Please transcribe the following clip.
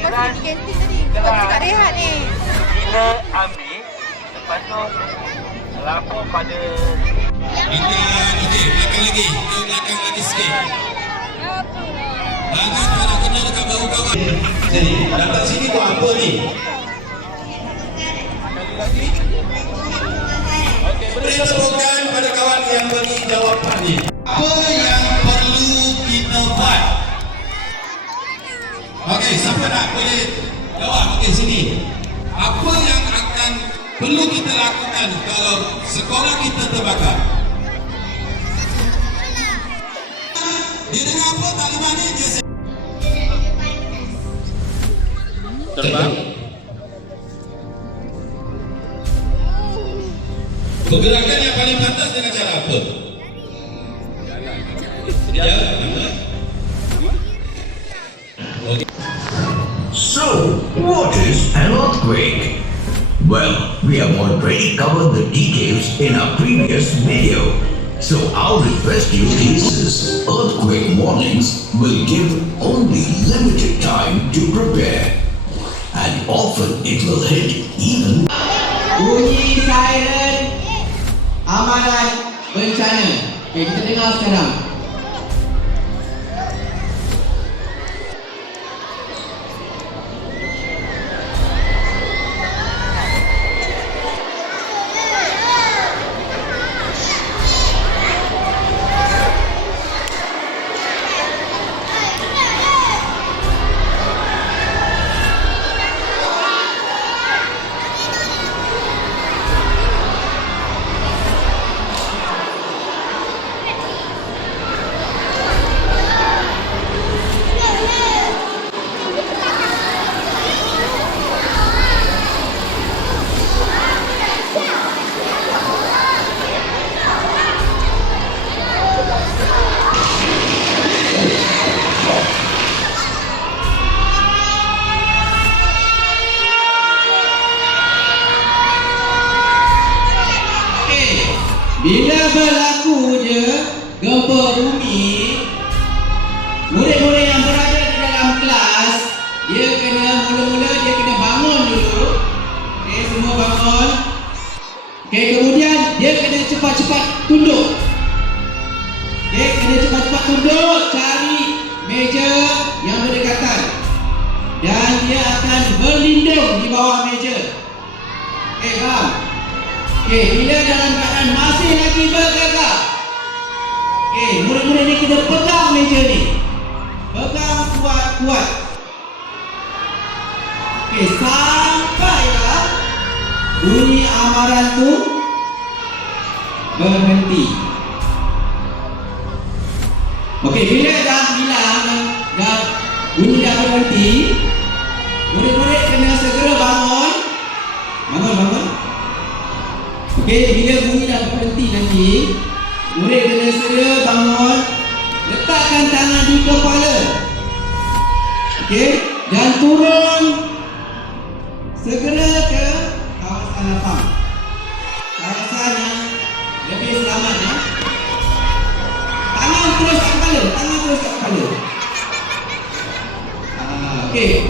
lepas pergi kantin tadi. Sebab kita tak rehat ni. Bila ambil, lepas tu lapor pada Kita, okey, belakang lagi. Kita belakang lagi sikit. Tangan tak nak kena dekat bahu kawan. Jadi, datang sini buat apa ni? Beri tepukan pada kawan yang beri jawapan ni. Apa yang perlu kita buat? Okey, siapa nak boleh jawab? Okey, sini. Apa yang akan perlu kita lakukan kalau sekolah kita terbakar? Dia dengar apa taliban ni? Dia terbang. Pergerakan yang paling pantas dengan cara apa? Ya, okay. So, what is an earthquake? Well, we have already covered the details in our previous video. So our request to you is earthquake warnings will give only limited time to prepare. And often it will hit even. Bunyi siren amaran bencana. Okey, kita dengar sekarang. Bila berlaku je gempa bumi, murid-murid yang berada di dalam kelas, dia kena mula-mula dia kena bangun dulu. Okey, semua bangun. Okey, kemudian dia kena cepat-cepat tunduk. Okey, kena cepat-cepat tunduk, cari meja yang berdekatan. Dan dia akan berlindung di bawah meja. Okey, faham? Okey, bila dalam keadaan masih lagi bergegar, okey, murid-murid ni kita pegang meja ni. Pegang kuat-kuat. Okey, sampailah bunyi amaran tu berhenti. Okey, bila dah bilang dah bunyi dah berhenti, murid-murid kena segera bangun. Bangun. Okey, bila bunyi dah berhenti nanti, murid kena segera bangun, letakkan tangan di kepala. Okey, dan turun segera ke kawasan lapang. Kawasan yang lebih selamat ya. Tangan terus kat kepala, Okey,